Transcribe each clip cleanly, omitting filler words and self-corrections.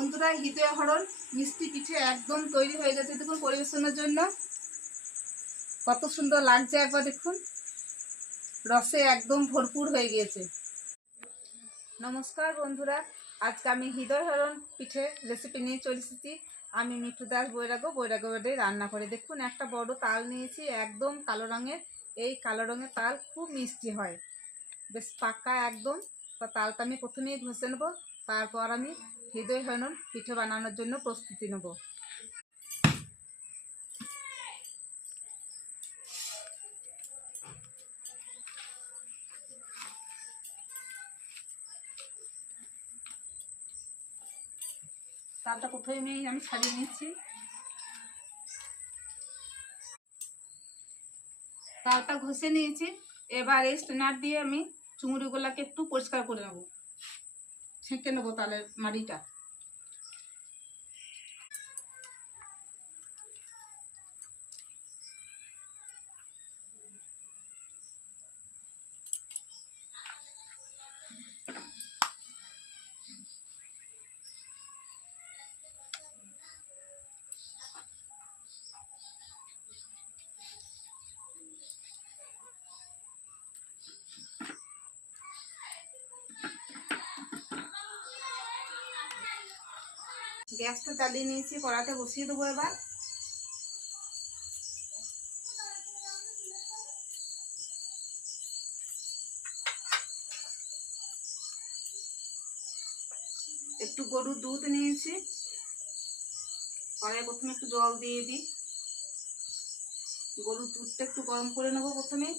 বন্ধুরা, হৃদয় হরণ মিষ্টি পিঠে একদম তৈরি হয়ে গেছে। দেখুন পরিবেশনের জন্য কত সুন্দর লাগছে, একবার দেখুন। রসে একদম ভরপুর হয়ে গিয়েছে। নমস্কার বন্ধুরা, আজকে আমি হৃদয় হরণ পিঠে রেসিপি নিয়ে চলে এসেছি। আমি মিঠু দাস বৈরাগ্যবাড়ি রান্না করে। দেখুন একটা বড় তাল নিয়েছি, একদম কালো রঙের। এই কালো রঙের তাল খুব মিষ্টি হয়, বেশ পাকা একদম। তো তালটা আমি প্রথমেই ঘষে নেবো, তারপর আমি হৃদয় হরণ পিঠে বানানোর জন্য প্রস্তুতি নেব। তালটা প্রথমে আমি ছাড়িয়ে নিচ্ছি। তালটা ঘষে নিয়েছি। এবার এই স্ট্রেনার দিয়ে আমি চুঙুড়িগুলোকে একটু পরিষ্কার করে নেবো, ছেঁকে নেবো তালের মাড়িটা। গ্যাসটা জ্বালিয়ে নিয়েছি, কড়াতে বসিয়ে দেবো। এবার একটু গরুর দুধ নিয়েছি, কড়াইয়ে প্রথমে একটু জল দিয়ে দিই। গরুর দুধটা একটু গরম করে নেবো প্রথমে।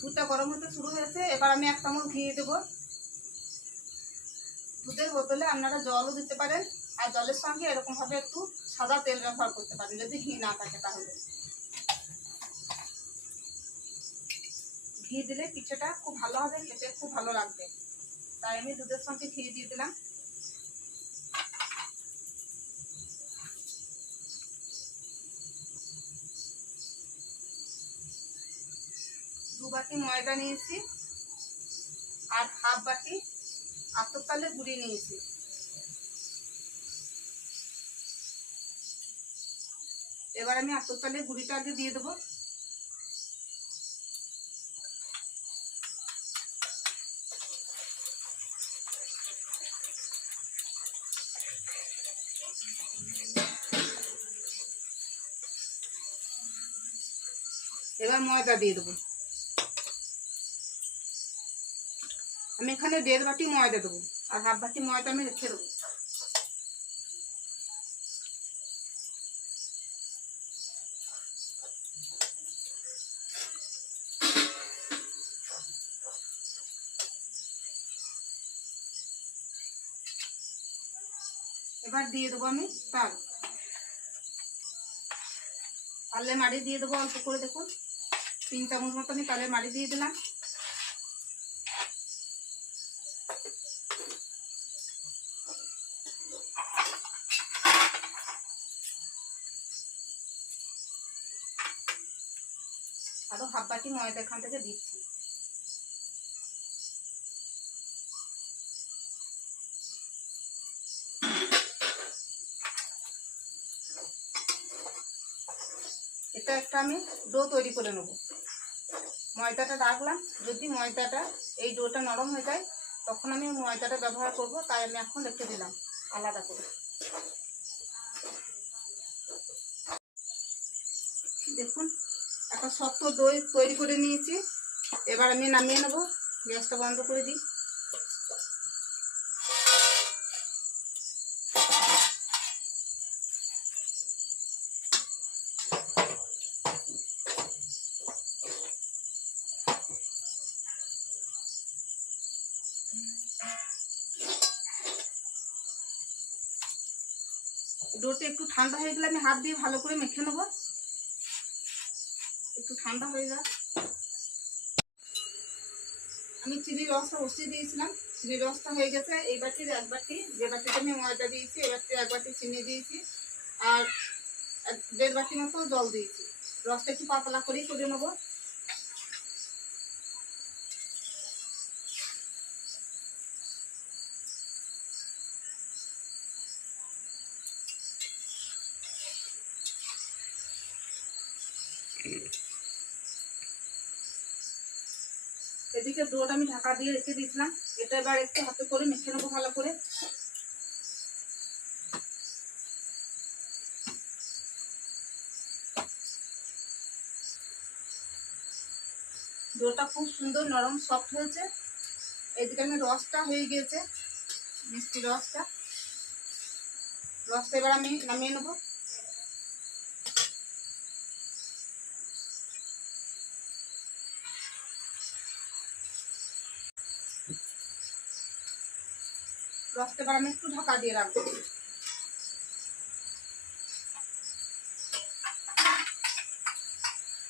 দুধটা গরম হতে শুরু হয়েছে, এবার আমি 1 চামচ ঘি দেবো। দুধের বদলে আপনারা জলও দিতে পারেন, আর জলের সঙ্গে এরকম ভাবে একটু সাদা তেল ব্যবহার করতে পারেন যদি ঘি না থাকে। তাহলে ঘি দিলে পিঠেটা খুব ভালো হবে, খেতে খুব ভালো লাগবে। তাই আমি দুধের সঙ্গে ঘি দিয়ে দিলাম। 2 বাটি ময়দা নিয়েছি, আর 1/2 বাটি আতপ চালের গুঁড়ি নিয়েছি। এবার আমি আতপ চালের গুঁড়িটা আগে দিয়ে দেবো। এবার ময়দা দিয়ে দেবো। আমি এখানে 1.5 বাটি ময়দা দেবো, আর 1/2 বাটি ময়দা আমি রেখে দেবো। এবার দিয়ে দেবো আমি তাল। তালের মাড়ি দিয়ে দেবো অল্প করে। দেখুন 3 চামচ মতো আমি তালের মাড়ি দিয়ে দিলাম। আরো 1/2 বাটি ময়দা এখান থেকে দিচ্ছি। এটা একটা আমি ডো তৈরি করে নেব। ময়দাটা রাখলাম, যদি ময়দাটা এই ডোটা নরম হয়ে যায় তখন আমি ময়দাটা ব্যবহার করব, তাই আমি এখন রেখে দিলাম আলাদা করে। দেখুন একটা শক্ত ডো তৈরি করে নিয়েছি। এবার আমি নামিয়ে নেব। গ্যাসটা বন্ধ করে দিই। ডোটা একটু ঠান্ডা হয়ে গেলে আমি হাত দিয়ে ভালো করে মেখে নেব। একটু ঠান্ডা হয়ে যাক। আমি চিনির রসটা বসিয়ে দিয়েছিলাম, চিনির রসটা হয়ে গেছে। এই বাটির 1 বাটি, যে বাটিতে আমি ময়দা দিয়েছি এই বাটিতে 1 বাটি চিনি দিয়েছি, আর 1.5 বাটি মতো জল দিয়েছি। রসটা একটু পাতলা করেই করে নেবো। এদিকে ডোটা আমি ঢাকা দিয়ে রেখে দিয়েছিলাম, এটা এবার একটু হাতে করে মেখে নেবো ভালো করে। ডোটা খুব সুন্দর নরম সফট হয়েছে। এদিকে আমি রসটা হয়ে গিয়েছে, মিষ্টি রসটা এবার আমি নামিয়ে নেবো। রসটা এবার আমি একটু ঢাকা দিয়ে রাখবো।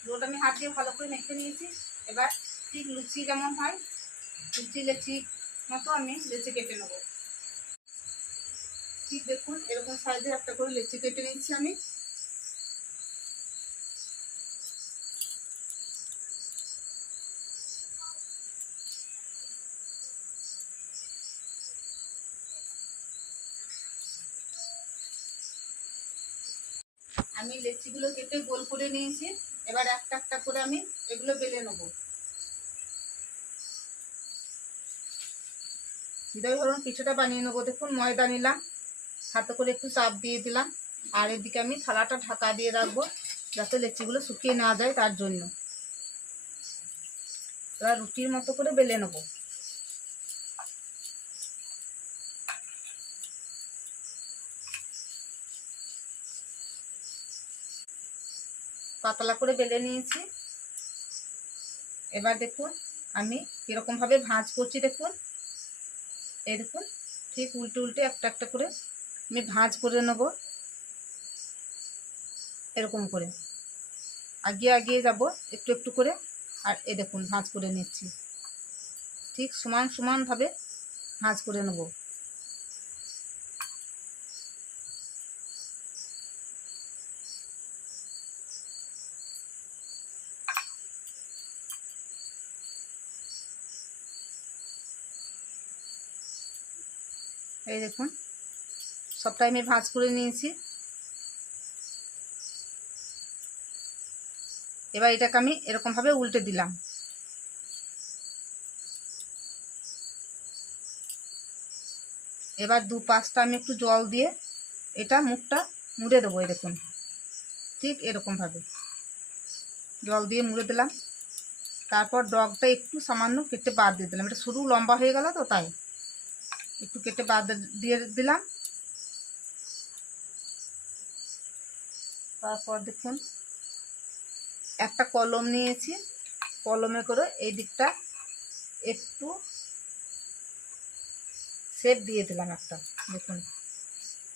ডোটা আমি হাত দিয়ে ভালো করে মেখে নিয়েছি। এবার ঠিক লুচি যেমন হয় লেচি মতো আমি লেচি কেটে নেবো। ঠিক দেখুন এরকম সাইজের একটা করে লেচি কেটে নিচ্ছি আমি। আমি লেচিগুলো কেটে গোল করে নিয়েছি। এবার একটা একটা করে আমি এগুলো বেলে নেব। হৃদয় হরণ পিঠাটা বানিয়ে নেবো। দেখুন ময়দা নিলাম, হাতে করে একটু চাপ দিয়ে দিলাম, আর এদিকে আমি থালাটা ঢাকা দিয়ে রাখবো যাতে লেচিগুলো শুকিয়ে না যায় তার জন্য। এবার রুটির মতো করে বেলে নেবো। পাতলা করে বেলে নিয়েছি। এবার দেখুন আমি কিরকম ভাবে ভাঁজ করছি। দেখুন এই দেখুন ঠিক উল্টে উল্টে একটা একটা করে আমি ভাঁজ করে নেব। এরকম করে আগিয়ে আগিয়ে যাব একটু একটু করে। আর এই দেখুন ভাঁজ করে নিচ্ছি, ঠিক সমান সমান ভাবে ভাঁজ করে নেব। এই দেখুন সবটাই আমি ভাঁজ করে নিয়েছি। এবার এটাকে আমি এরকম ভাবে উল্টে দিলাম। এবার দু পাশটা আমি একটু জল দিয়ে এটা মুখটা মুড়ে দেবো। এই দেখুন ঠিক এরকম ভাবে জল দিয়ে মুড়ে দিলাম। তারপর ডগটা একটু সামান্য কেটে বাদ দিয়ে দিলাম, এটা সরু লম্বা হয়ে গেল তো তাই একটু কেটে বাদ দিয়ে দিলাম। তারপর দেখুন একটা কলম নিয়েছি, কলমে করে এই দিকটা একটু শেপ দিয়ে দিলাম একটা। দেখুন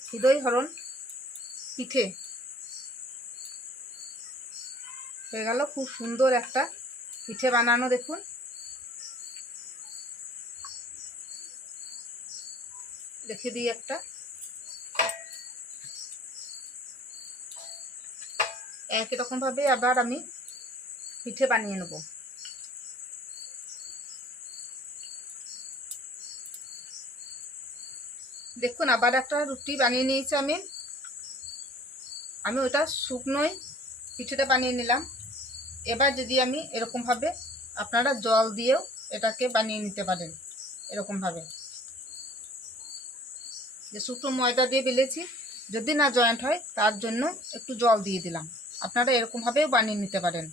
হৃদয় হরণ পিঠে হয়ে গেল। খুব সুন্দর একটা পিঠে বানানো। দেখুন রেখে দিই একটা। একই রকম ভাবে আবার আমি পিঠে বানিয়ে নেব। দেখুন আবার একটা রুটি বানিয়ে নিয়েছি আমি ওটা শুকনোই পিঠেটা বানিয়ে নিলাম। এবার যদি আমি এরকম ভাবে আপনারা জল দিয়েও এটাকে বানিয়ে নিতে পারেন। এরকম ভাবে যে শুকনো ময়দা দিয়ে বেলেছি, যদি না জয়েন্ট হয় তার জন্য একটু জল দিয়ে দিলাম। আপনারা এরকম ভাবেও বানিয়ে নিতে পারেন।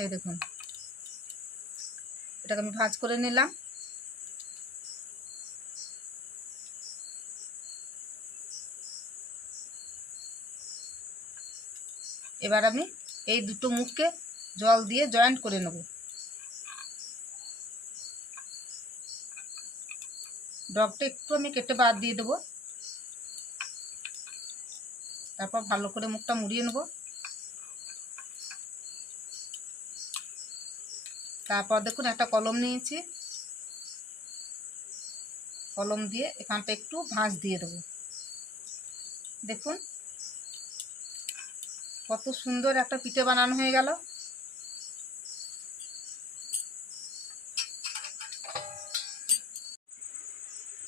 এই দেখুন এটাকে আমি ভাঁজ করে নিলাম। এবার আমি এই দুটো মুখকে জল দিয়ে জয়েন্ট করে নেব। ডগটা একটু আমি কেটে বাদ দিয়ে দেবো। তারপর ভালো করে মুখটা মুড়িয়ে নেব। তারপর দেখুন একটা কলম নিয়েছি, কলম দিয়ে এখানটা একটু ভাঁজ দিয়ে দেবো। দেখুন কত সুন্দর একটা পিঠে বানানো হয়ে গেল।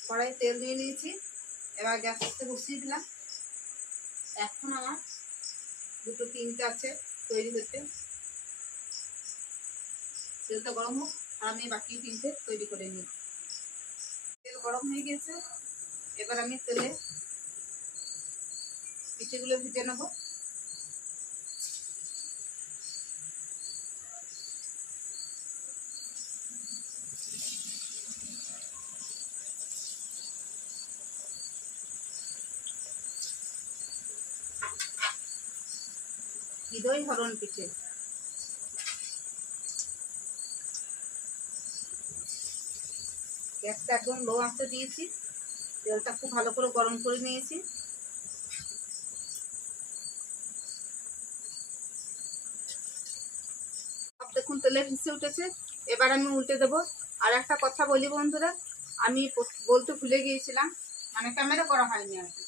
কড়াই তেল দিয়ে নিয়েছি, এবার গ্যাসে বসিয়ে দিলাম। এখন আমার দুটো তিনটে আছে তৈরি করতে। তেলটা গরম হোক আর আমি বাকি তিনটে তৈরি করে নিই। তেল গরম হয়ে গেছে, এবার আমি তেলে পিঠেগুলো ভেজে নেব। হৃদয় হরণ পিঠে। গ্যাসটা একদম লো আঁচে দিয়েছি, তেলটা খুব ভালো করে গরম করে নিয়েছি। সব দেখুন তেলে ভেসে উঠেছে, এবার আমি উল্টে দেবো। আর একটা কথা বলি বন্ধুরা, আমি বলতে ভুলে গিয়েছিলাম, মানে ক্যামেরা করা হয়নি আর কি।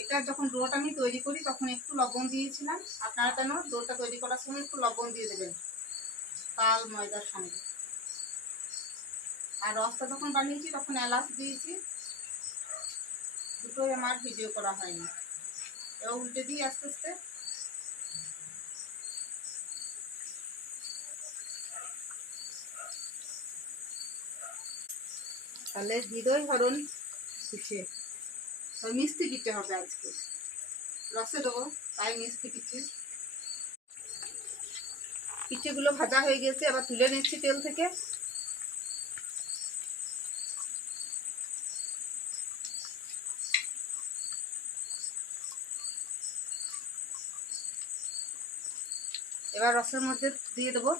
এটা যখন ডোটা আমি তৈরি করি তখন একটু লবণ দিয়েছিলাম। আপনারা কেন ডোটা তৈরি করার সময় একটু লবণ দিয়ে দেবেন তাল ময়দার সঙ্গে। আর রসটা যখন বানিয়েছি তখন এলাচ দিয়েছি, দুটোই আমার ভিডিও করা হয়নি। এবার উল্টে দিই আস্তে আস্তে। তাহলে হৃদয় হরণ পিঠে, ওই মিষ্টি পিঠে হবে আজকে, রসে দেবো তাই মিষ্টি পিঠে। পিঠেগুলো ভাজা হয়ে গেছে, এবার তুলে নিচ্ছি তেল থেকে। এবার রসের মধ্যে দিয়ে দেবো।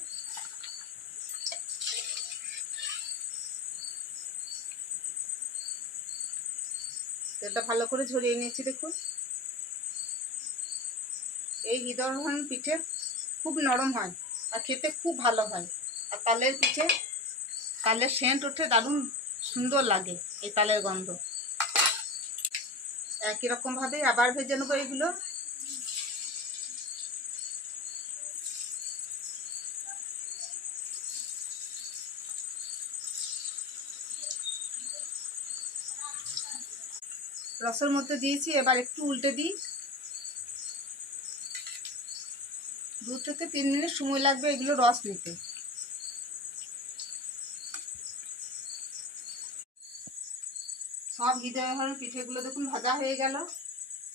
তেলটা ভালো করে ঝরিয়ে নিয়েছি দেখুন। এই হৃদয় হরণ পিঠে খুব নরম হয় আর খেতে খুব ভালো হয়। আর তালের পিঠে, তালের সেন্ট ওঠে, দারুণ সুন্দর লাগে এই তালের গন্ধ। একই রকম ভাবে আবার ভেজে নেবো এগুলো। রসের মধ্যে দিয়েছি, এবার একটু উল্টে দিই। 2 থেকে 3 মিনিট সময় লাগবে এগুলো রস নিতে। সব হৃদয় হরণ পিঠেগুলো দেখুন ভাজা হয়ে গেল।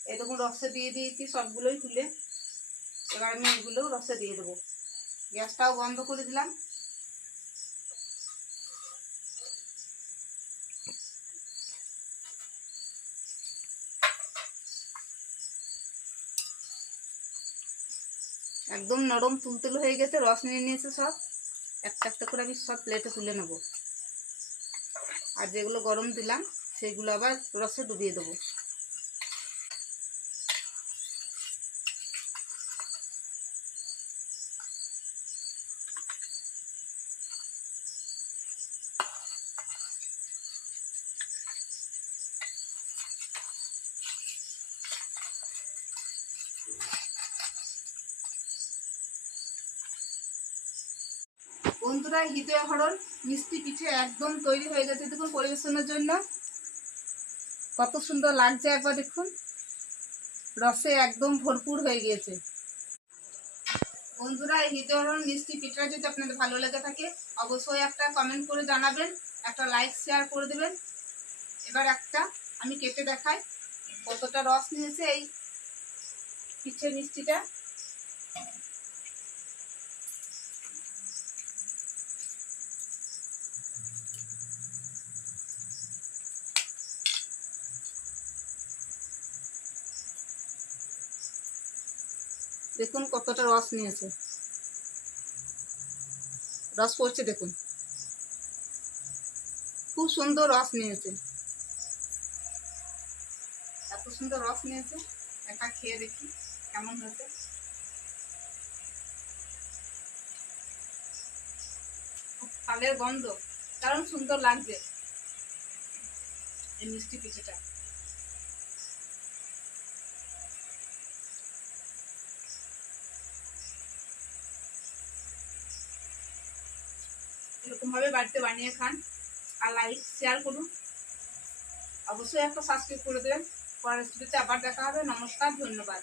এই দেখুন রসে দিয়ে দিয়েছি সবগুলোই তুলে। এবার আমি এগুলো রসে দিয়ে দেবো। গ্যাসটাও বন্ধ করে দিলাম। একদম নরম তুলতুল হয়ে গেছে, রস নিয়ে নিয়েছে সব। একটা একটা করে আমি সব প্লেটে তুলে নেব। আর যেগুলো গরম দিলাম সেগুলো আবার রসে ডুবিয়ে দেবো। বন্ধুরা, হৃদয় হরণ মিষ্টি পিঠে একদম তৈরি হয়ে গেছে দেখুন পরিবেশনের জন্য। কত সুন্দর লাগছে একবার দেখুন, রসে একদম ভরপুর হয়ে গিয়েছে। বন্ধুরা, এই হৃদয় হরণ মিষ্টি পিঠা যদি আপনাদের ভালো লেগে থাকে অবশ্যই একটা কমেন্ট করে জানাবেন, একটা লাইক শেয়ার করে দেবেন। এবার একটা আমি কেটে দেখাই কতটা রস নিয়েছে এই পিঠে মিষ্টিটা। দেখুন কতটা রস নিয়েছে, রস পড়ছে দেখুন, খুব সুন্দর রস নিয়েছে, এত সুন্দর রস নিয়েছে। একটা খেয়ে দেখি কেমন হয়েছে। তালের গন্ধ দারুণ সুন্দর লাগছে এই মিষ্টি পিঠেটা। এরকমভাবে বাড়িতে বানিয়ে খান, আর লাইক শেয়ার করুন, অবশ্যই একটা সাবস্ক্রাইব করে দেবেন। পরের রেসিপিতে আবার দেখা হবে। নমস্কার, ধন্যবাদ।